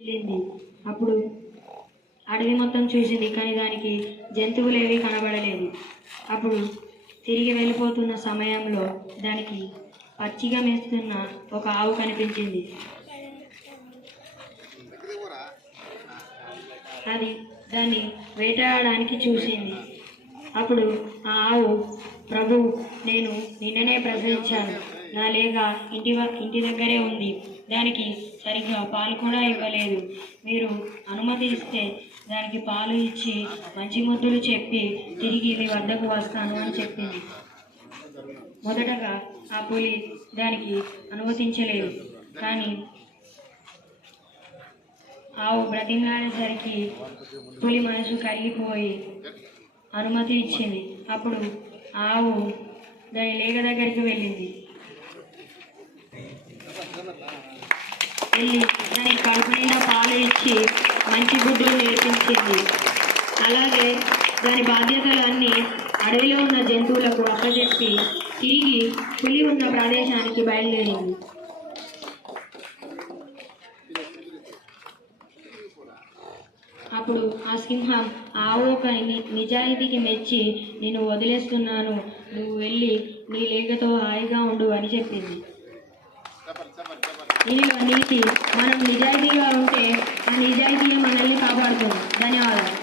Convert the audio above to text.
వెళ్ళింది. అప్పుడు అడవి మొత్తం చూసింది, కానీ దానికి జంతువులేవి కనబడలేదు. అప్పుడు తిరిగి వెళ్ళిపోతున్న సమయంలో దానికి పచ్చిగా మేస్తున్న ఒక ఆవు కనిపించింది. అది దాన్ని వేటాడడానికి చూసింది. అప్పుడు ఆ ఆవు, ప్రభు, నేను నిన్ననే ప్రసవించాను. నా లేక ఇంటి దగ్గరే ఉంది. దానికి సరిగ్గా పాలు కూడా ఇవ్వలేదు. మీరు అనుమతి ఇస్తే దానికి పాలు ఇచ్చి మంచి ముద్దులు చెప్పి తిరిగి మీ వద్దకు వస్తాను అని చెప్పింది. మొదటగా ఆ పులి దానికి అనుమతించలేదు, కానీ ఆవు బ్రతిమలాడేసరికి పులి మనసు కరిగిపోయి అనుమతి ఇచ్చింది. అప్పుడు ఆవు దాని లేగ దగ్గరికి వెళ్ళి దానికి కడుపు నిండా పాలు ఇచ్చి మంచి బుద్ధులు నేర్పించింది. అలాగే దాని బాధ్యతలు అన్నీ అడవిలో ఉన్న జంతువులకు అప్పచెప్పి తిరిగి పులి ఉన్న ప్రదేశానికి బయలుదేరింది. అప్పుడు ఆ సింహం ఆవు ఒక నిజాయితీకి మెచ్చి, నేను వదిలేస్తున్నాను, నువ్వు వెళ్ళి నీ లేఖతో హాయిగా ఉండు అని చెప్పింది. దీనిలో నీతి, మనం నిజాయితీగా ఉంటే ఆ నిజాయితీ మనల్ని కాపాడుతుంది. ధన్యవాదాలు.